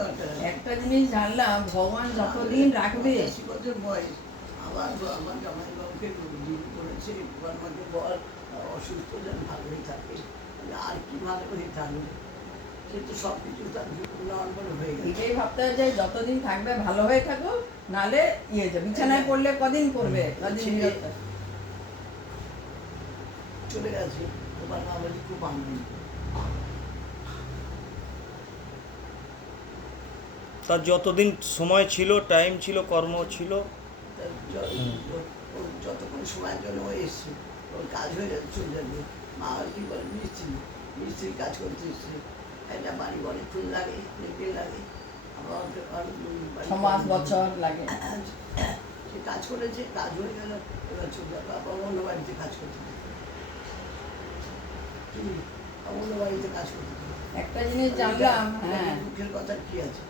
দরকার আছে। একটা জিনিস জানলাম, ভগবান যতদিন রাখবে। 85 বছর বয়স, আবার আমার জামাইবাবুকে ডিল করেছে, এবার আমাকে বল অসুস্থ যেন ভালো হয়ে থাকে। আর কি ভালো হয়ে থাকবে, সে তো সব কিছু তার নর্মাল হয়ে গেছে। এটাই ভাবতে হয় যে যতদিন থাকবে ভালো হয়ে থাকো, নালে ইয়ে যে বিছানায় পড়লে কদিন করবে, কদিন বিরক্ত। চলে গেছে, তোমার আমার খুব আনন্দ। তার যতদিন সময় ছিল, টাইম ছিল, কর্ম ছিল, ওর যতক্ষণ সময়ের জন্য ও এসছে, ওর কাজ হয়ে যাবে, চলে যাবে। মা কি বলে, মিস্ত্রি কাজ করতে এসছে, একটা বাড়ি অনেকক্ষণ লাগে, লেগে লাগে, আবার 6 মাস বছর লাগে। সে কাজ করেছে, কাজ হয়ে গেল, এবার চলে যাবে আবার অন্য বাড়িতে কাজ করতে হবে। অন্য বাড়িতে কাজ করতে হবে। একটা জিনিস জানলাম, হ্যাঁ, দুঃখের কথা কি আছে?